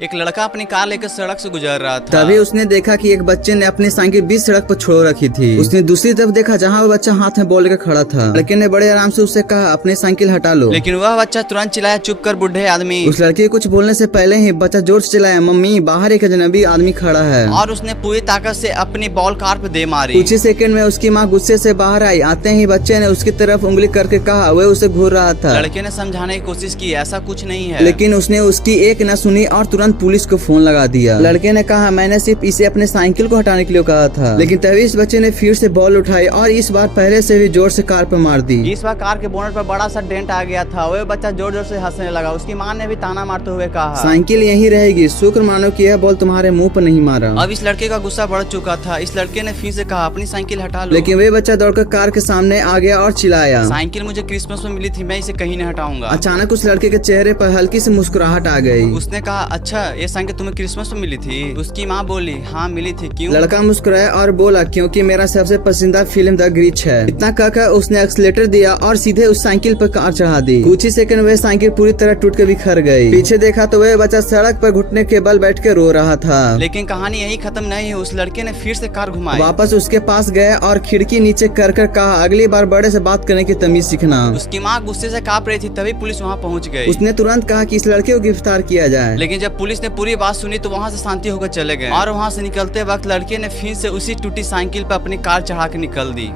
एक लड़का अपनी कार लेकर सड़क से गुजर रहा था। तभी उसने देखा कि एक बच्चे ने अपनी साइकिल बीच सड़क पर छोड़ रखी थी। उसने दूसरी तरफ देखा जहाँ वो बच्चा हाथ में बॉल लेकर खड़ा था। लड़के ने बड़े आराम से उससे कहा अपनी साइकिल हटा लो, लेकिन वह बच्चा तुरंत चिल्लाया, चुप कर बूढ़े आदमी। उस लड़के के कुछ बोलने से पहले ही बच्चा जोर से चिल्लाया, मम्मी बाहर एक अजनबी आदमी खड़ा है। और उसने पूरी ताकत से अपनी बॉल कार पे दे मारी। कुछ ही सेकंड में उसकी माँ गुस्से से बाहर आई। आते ही बच्चे ने उसकी तरफ उंगली करके कहा वह उसे घूर रहा था। लड़के ने समझाने की कोशिश की ऐसा कुछ नहीं है, लेकिन उसने उसकी एक न सुनी और तुरंत पुलिस को फोन लगा दिया। लड़के ने कहा मैंने सिर्फ इसे अपने साइकिल को हटाने के लिए कहा था। लेकिन तभी इस बच्चे ने फिर से बॉल उठाई और इस बार पहले से भी जोर से कार पर मार दी। इस बार कार के बोनट पर बड़ा सा डेंट आ गया था। वह बच्चा जोर जोर से हंसने लगा। उसकी माँ ने भी ताना मारते हुए कहा, साइकिल यहीं रहेगी, शुक्र मानो कि यह बॉल तुम्हारे मुंह पर नहीं मारा। अब इस लड़के का गुस्सा बढ़ चुका था। इस लड़के ने फिर से कहा अपनी साइकिल हटा लो। लेकिन वे बच्चा दौड़कर कार के सामने आ गया और चिल्लाया, साइकिल मुझे क्रिसमस में मिली थी, मैं इसे कहीं नहीं हटाऊंगा। अचानक उस लड़के के चेहरे पर हल्की सी मुस्कुराहट आ गई। उसने कहा अच्छा ये साइकिल तुम्हें क्रिसमस में मिली थी? उसकी माँ बोली हाँ मिली थी, क्यों? लड़का मुस्कुराया और बोला क्योंकि मेरा सबसे पसंदीदा फिल्म द ग्रिच है। इतना कहकर उसने एक्सीलेटर दिया और सीधे उस साइकिल पर कार चढ़ा दी। कुछ ही सेकंड वह साइकिल पूरी तरह टूट के बिखर गई। पीछे देखा तो वह बच्चा सड़क पर घुटने के बल बैठ के रो रहा था। लेकिन कहानी यही खत्म नहीं है। उस लड़के ने फिर से कार घुमाई, वापस उसके पास गया और खिड़की नीचे कर कहा अगली बार बड़े से बात करने की तमीज सीखना। उसकी माँ गुस्से से कांप रही थी। तभी पुलिस वहाँ पहुँच गई। उसने तुरंत कहा कि इस लड़के को गिरफ्तार किया जाए। लेकिन जब पुलिस ने पूरी बात सुनी तो वहाँ से शांति होकर चले गए। और वहाँ से निकलते वक्त लड़के ने फिर से उसी टूटी साइकिल पर अपनी कार चढ़ा के निकल दी।